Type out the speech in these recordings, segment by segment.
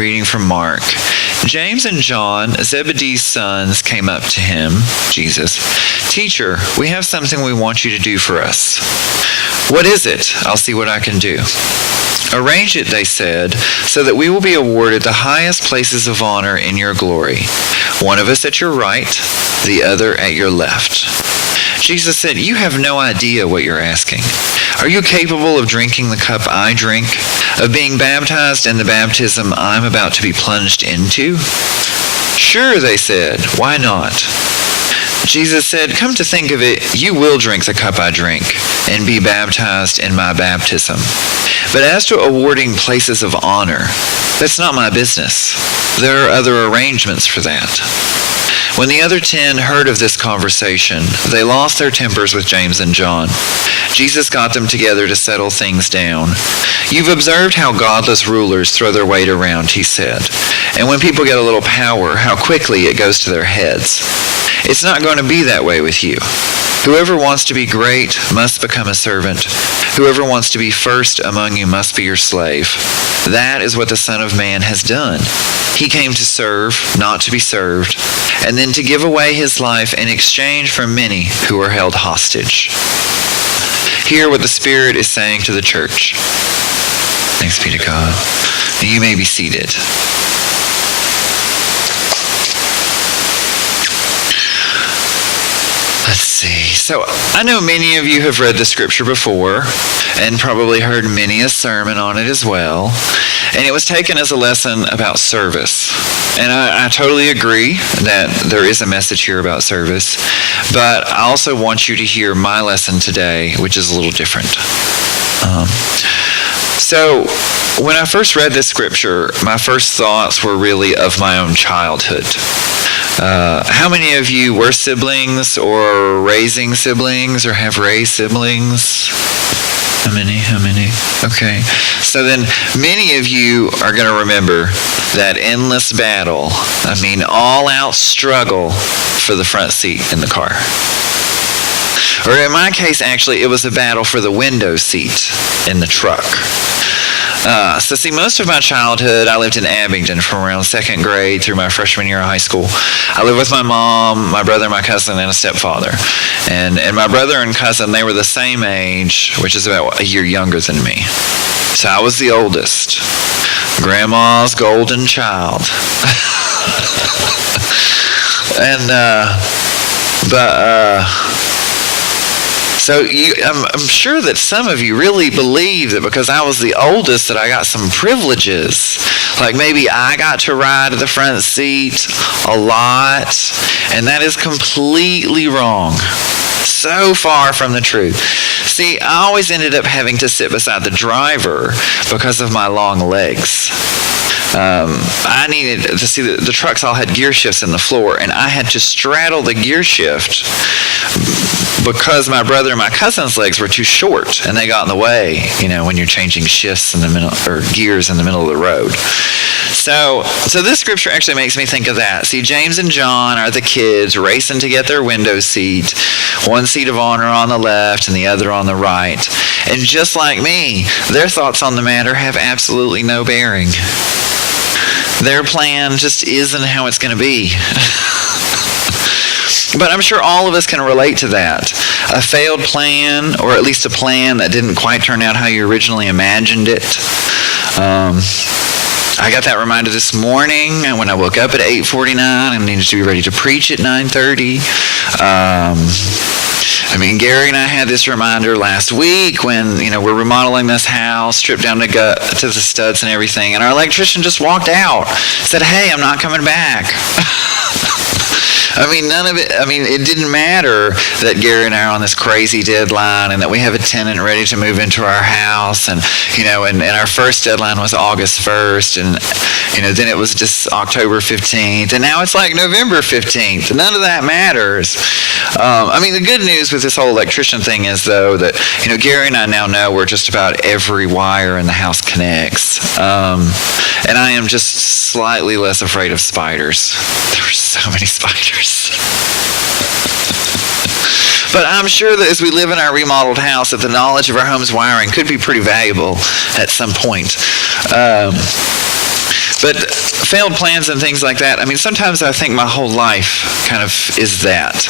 reading from Mark. James and John, Zebedee's sons, came up to him, Jesus. Teacher, we have something we want you to do for us. What is it? I'll see what I can do. Arrange it, they said, so that we will be awarded the highest places of honor in your glory. One of us at your right, the other at your left. Jesus said, you have no idea what you're asking. Are you capable of drinking the cup I drink, of being baptized in the baptism I'm about to be plunged into? Sure, they said. Why not? Jesus said, come to think of it, you will drink the cup I drink and be baptized in my baptism. But as to awarding places of honor, that's not my business. There are other arrangements for that. When the other 10 heard of this conversation, they lost their tempers with James and John. Jesus got them together to settle things down. You've observed how godless rulers throw their weight around, he said. And when people get a little power, how quickly it goes to their heads. It's not going to be that way with you. Whoever wants to be great must become a servant. Whoever wants to be first among you must be your slave. That is what the Son of Man has done. He came to serve, not to be served, and then to give away his life in exchange for many who are held hostage. Hear what the Spirit is saying to the church. Thanks be to God. You may be seated. Let's see. So I know many of you have read the scripture before and probably heard many a sermon on it as well. And it was taken as a lesson about service. And I totally agree that there is a message here about service. But I also want you to hear my lesson today, which is a little different. So when I first read this scripture, my first thoughts were really of my own childhood. How many of you were siblings or raising siblings or have raised siblings? How many? Okay. So then many of you are going to remember that endless battle. All-out struggle for the front seat in the car. Or in my case, actually, it was a battle for the window seat in the truck. Most of my childhood, I lived in Abingdon from around second grade through my freshman year of high school. I lived with my mom, my brother, my cousin, and a stepfather. And my brother and cousin, they were the same age, which is about a year younger than me. So I was the oldest. Grandma's golden child. So I'm sure that some of you really believe that because I was the oldest that I got some privileges. Like maybe I got to ride the front seat a lot. And that is completely wrong. So far from the truth. See, I always ended up having to sit beside the driver because of my long legs. I needed to see the trucks all had gear shifts in the floor, and I had to straddle the gear shift because my brother and my cousin's legs were too short, and they got in the way, when you're changing shifts in the middle, or gears in the middle of the road. So this scripture actually makes me think of that. See, James and John are the kids racing to get their window seat, one seat of honor on the left and the other on the right. And just like me, their thoughts on the matter have absolutely no bearing. Their plan just isn't how it's going to be. But I'm sure all of us can relate to that. A failed plan, or at least a plan that didn't quite turn out how you originally imagined it. I got that reminder this morning when I woke up at 8:49 and needed to be ready to preach at 9:30. Gary and I had this reminder last week when, we're remodeling this house, stripped down to the studs and everything, and our electrician just walked out, said, "Hey, I'm not coming back." None of it, it didn't matter that Gary and I are on this crazy deadline and that we have a tenant ready to move into our house. And, and our first deadline was August 1st. And, then it was just October 15th. And now it's like November 15th. None of that matters. The good news with this whole electrician thing is, though, that, Gary and I now know where just about every wire in the house connects. And I am just slightly less afraid of spiders. There were so many spiders. But I'm sure that as we live in our remodeled house, that the knowledge of our home's wiring could be pretty valuable at some point. But failed plans and things like that, I mean, sometimes I think my whole life kind of is that.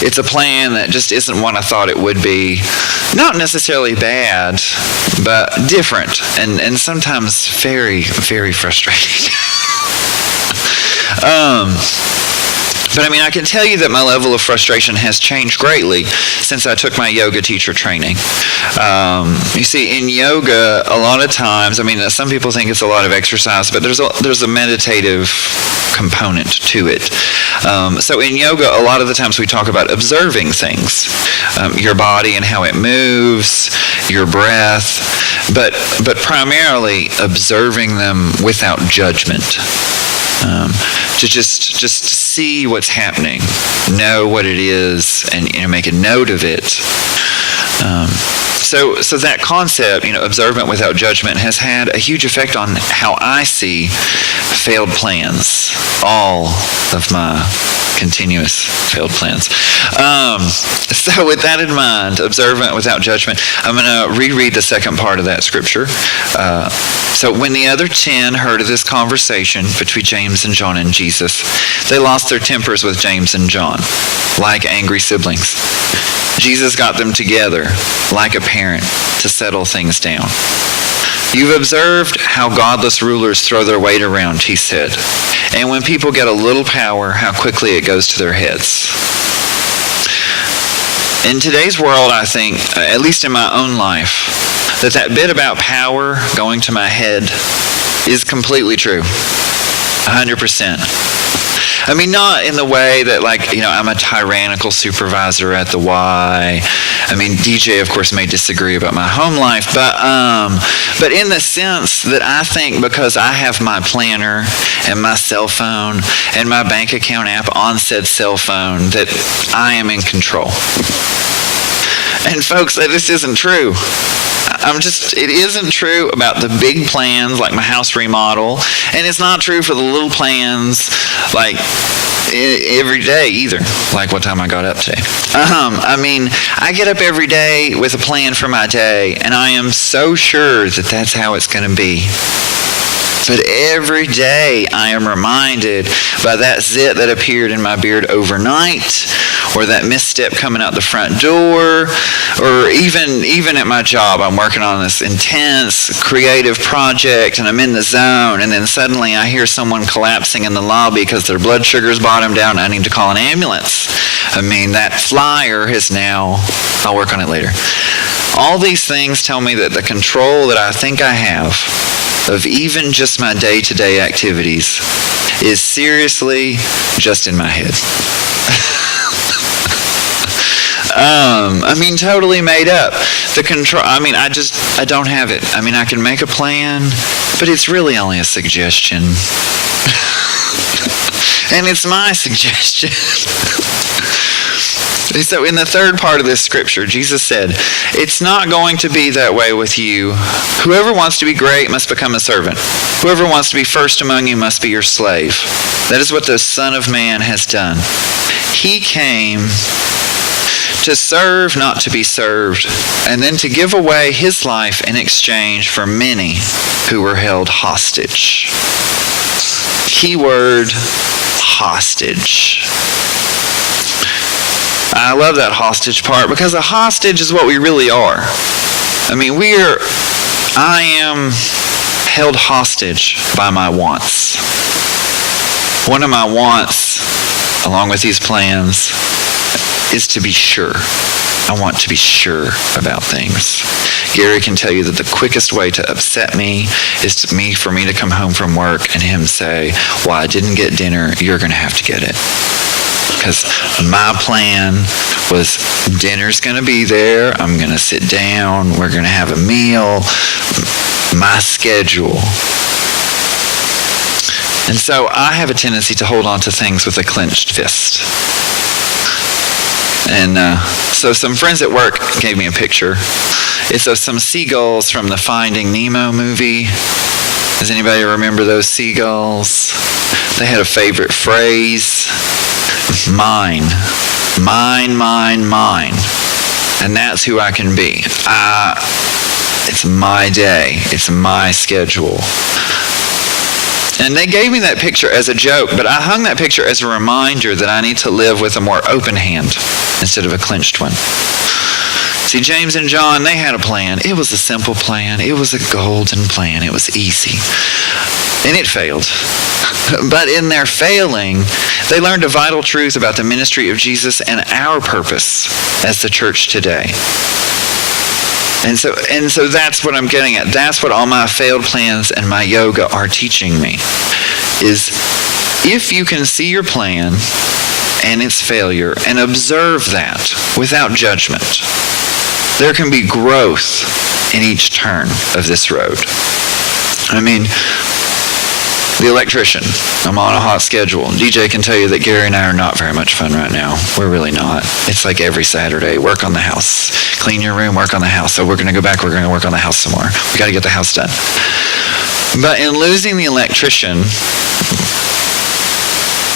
It's a plan that just isn't what I thought it would be. Not necessarily bad, but different, and sometimes very, very frustrating. But I mean, I can tell you that my level of frustration has changed greatly since I took my yoga teacher training. You see, in yoga, a lot of times, I mean, some people think it's a lot of exercise, but there's a meditative component to it. So in yoga, a lot of the times we talk about observing things, your body and how it moves, your breath, but primarily observing them without judgment. To just see what's happening, know what it is, and make a note of it. So that concept, observant without judgment, has had a huge effect on how I see failed plans, all of my continuous failed plans. So with that in mind, observant without judgment, I'm going to reread the second part of that scripture. So when the other 10 heard of this conversation between James and John and Jesus, they lost their tempers with James and John, like angry siblings. Jesus got them together, like a parent, to settle things down. You've observed how godless rulers throw their weight around, he said. And when people get a little power, how quickly it goes to their heads. In today's world, I think, at least in my own life, that bit about power going to my head is completely true. 100%. I mean, not in the way that, I'm a tyrannical supervisor at the Y. I mean, DJ, of course, may disagree about my home life, but in the sense that I think because I have my planner and my cell phone and my bank account app on said cell phone, that I am in control. And folks, this isn't true. It isn't true about the big plans like my house remodel, and it's not true for the little plans like every day either, like what time I got up today. I get up every day with a plan for my day, and I am so sure that that's how it's going to be. But every day I am reminded by that zit that appeared in my beard overnight, or that misstep coming out the front door, or even at my job, I'm working on this intense creative project and I'm in the zone, and then suddenly I hear someone collapsing in the lobby because their blood sugar's bottomed out and I need to call an ambulance. I mean, that flyer is now, I'll work on it later. All these things tell me that the control that I think I have of even just my day-to-day activities is seriously just in my head. Totally made up. The control, I don't have it. I can make a plan, but it's really only a suggestion. And it's my suggestion. So in the third part of this scripture, Jesus said, it's not going to be that way with you. Whoever wants to be great must become a servant. Whoever wants to be first among you must be your slave. That is what the Son of Man has done. He came to serve, not to be served, and then to give away his life in exchange for many who were held hostage. Keyword, hostage. I love that hostage part, because a hostage is what we really are. I am held hostage by my wants. One of my wants, along with these plans, is to be sure. I want to be sure about things. Gary can tell you that the quickest way to upset me is for me to come home from work and him say, well, I didn't get dinner, you're going to have to get it. Because my plan was dinner's going to be there, I'm going to sit down, we're going to have a meal, my schedule. And so I have a tendency to hold on to things with a clenched fist. And so some friends at work gave me a picture. It's of some seagulls from the Finding Nemo movie. Does anybody remember those seagulls? They had a favorite phrase. Mine. Mine, mine, mine. And that's who I can be. It's my day. It's my schedule. And they gave me that picture as a joke, but I hung that picture as a reminder that I need to live with a more open hand instead of a clenched one. See, James and John, they had a plan. It was a simple plan. It was a golden plan. It was easy. And it failed. But in their failing, they learned a vital truth about the ministry of Jesus and our purpose as the church today. And so that's what I'm getting at. That's what all my failed plans and my yoga are teaching me. Is if you can see your plan and its failure and observe that without judgment, there can be growth in each turn of this road. I mean, the electrician, I'm on a hot schedule. DJ can tell you that Gary and I are not very much fun right now. We're really not. It's like every Saturday, work on the house. Clean your room, work on the house. So we're going to go back, we're going to work on the house some more. We got to get the house done. But in losing the electrician,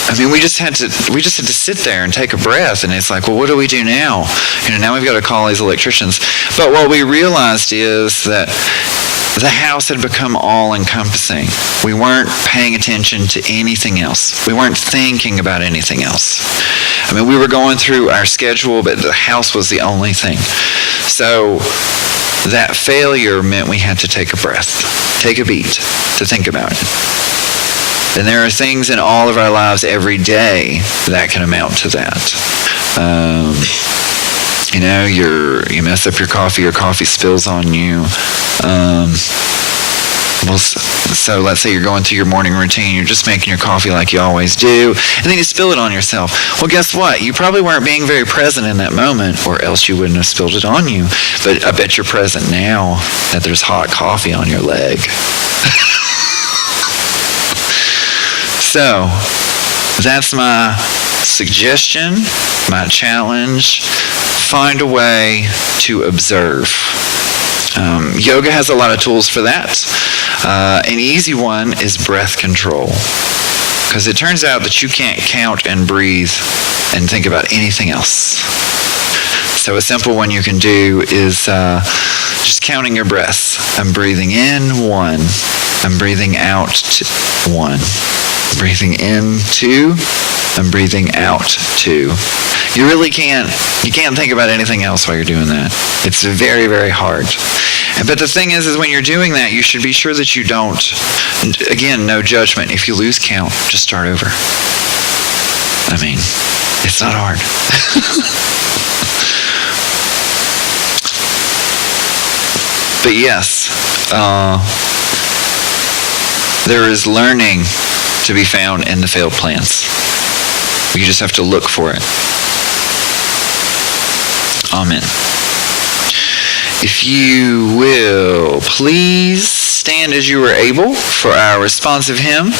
I mean, we just had to sit there and take a breath, and it's like, well, what do we do now? Now we've got to call these electricians. But what we realized is that the house had become all-encompassing. We weren't paying attention to anything else. We weren't thinking about anything else. I mean, we were going through our schedule, but the house was the only thing. So that failure meant we had to take a breath, take a beat to think about it. And there are things in all of our lives every day that can amount to that. You mess up your coffee spills on you. So let's say you're going through your morning routine, you're just making your coffee like you always do, and then you spill it on yourself. Well, guess what? You probably weren't being very present in that moment, or else you wouldn't have spilled it on you. But I bet you're present now that there's hot coffee on your leg. So, that's my suggestion, my challenge. Find a way to observe. Yoga has a lot of tools for that. An easy one is breath control. Because it turns out that you can't count and breathe and think about anything else. So a simple one you can do is just counting your breaths. I'm breathing in 1. I'm breathing out 1. Breathing in 2. I'm breathing out 2. You really can't think about anything else while you're doing that. It's very, very hard. But the thing is when you're doing that, you should be sure that you don't, again, no judgment. If you lose count, just start over. I mean, it's not hard. But yes, there is learning to be found in the failed plans. You just have to look for it. Amen. If you will, please stand as you are able for our responsive hymn.